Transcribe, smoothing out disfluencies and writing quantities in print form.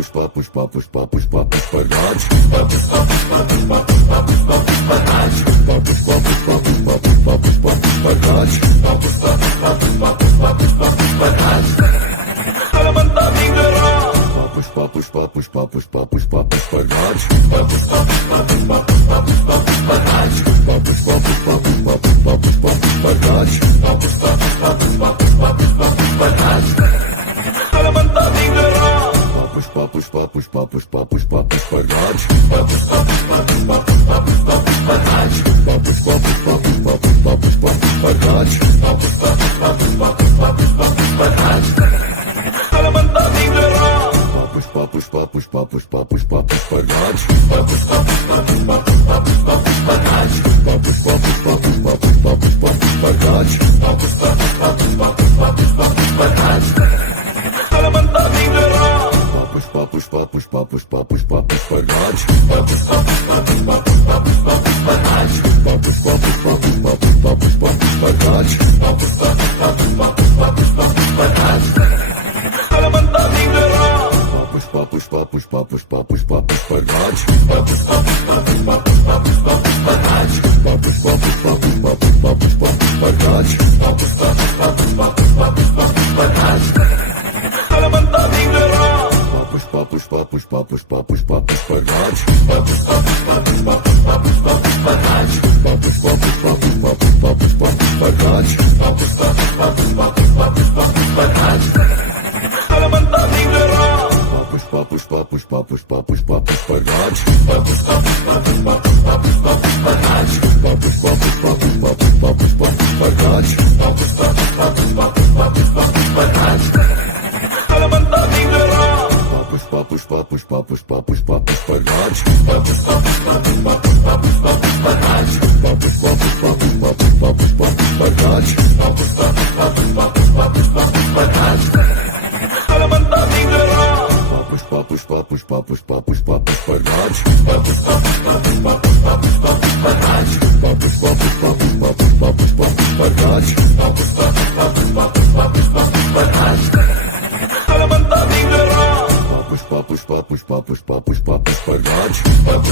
Pushpa Pushpa Pushpa Pushpa Pushpraj Pushpa Pushpa Pushpa Pushpa Pushpa Pushpraj Pushpa Pushpa Pushpa Pushpa Pushpa Pushpa Pushpraj Pushpa Pushpa Pushpa Pushpa Pushpa Pushpa Pushpraj Pushpa Pushpa Pushpa Pushpa Pushpa Pushpraj Pushpa Pushpa Pushpa Pushpa Pushpa Pushpa Pushpraj Pushpa Pushpa Pushpa Pushpa Pushpa Pushpa Pushpraj Pushpa Pushpa Pushpa Pushpa Pushpa Pushpa Pushpraj Pushpa Pushpa Pushpa Pushpa Pushpa Pushpraj Pushpa Pushpa Pushpa Pushpa Pushpa Pushpraj Pushpa Pushpa Pushpa Pushpa Pushpa Pushpa Pushpraj Pushpa Pushpa Pushpa Pushpa Pushpa Pushpa Pushpraj Pushpa Pushpa Pushpa Pushpa Pushpa Pushpraj Pushpa Pushpa Pushpa Pushpa Pushpa Pushpa Pushpraj Pushpa Pushpa Pushpa Pushpa Pushpa Pushpa Pushpraj Pushpa Pushpa Pushpa Pushpa Pushpa Pushpa Pushpraj Pushpa Pushpa Pushpa Pushpa Pushpa Pushpraj Pushpa Pushpa Pushpa Pushpa Pushpa Pushpa Pushpraj Pushpa Pushpa Pushpa Pushpa Pushpa Pushpa Pushpraj Pushpa Pushpa Pushpa Pushpa Pushpa Pushpa Pushpraj Pushpa Pushpa Pushpa Pushpa Pushpa Pushpraj Pushpa Pushpa Pushpa Pushpa Pushpa Pushpa Pushpraj Pushpa Pushpa Pushpa Pushpa Pushpa Pushpa Pushpraj Pushpa Pushpa Pushpa Pushpa Pushpa Pushpa Pushpraj Pushpa Pushpa Pushpa Pushpa Pushpa Pushpraj Pushpa Pushpa Pushpa Pushpa Pushpa Pushpa Pushpraj Pushpa Pushpa Pushpa Pushpa Pushpa Pushpa Pushpraj Pushpa Pushpa Pushpa Pushpa Pushpa Pushpa Pushpraj Pushpa Pushpa Pushpa Pushpa Pushpa Pushpraj Pushpa Pushpa Pushpa Pushpa Pushpa Pushpa Pushpraj Pushpa Pushpa Pushpa Pushpa Pushpa Pushpa Pushpraj Pushpa Pushpa Pushpa Pushpa Pushpa Pushpa Pushpraj Pushpa Pushpa Pushpa Pushpa Pushpa Pushpraj Pushpa Pushpa Pushpa Pushpa Pushpa Pushpa Pushpraj Pushpa Pushpa Pushpa Pushpa Pushpa Pushpa Pushpraj Pushpa Pushpa Pushpa Pushpa Pushpa Pushpa Pushpraj Pushpa Pushpa Pushpa Pushpa Pushpa Pushpraj Pushpa Pushpa Pushpa Pushpa Pushpa Pushpa Pushpraj Pushpa Pushpa Pushpa Pushpa Pushpa Pushpa Pushpraj Pushpa Pushpa Pushpa Pushpa Pushpa Pushpa Pushpraj Pushpa Pushpa Pushpa Pushpa Pushpa Pushpa Pushpraj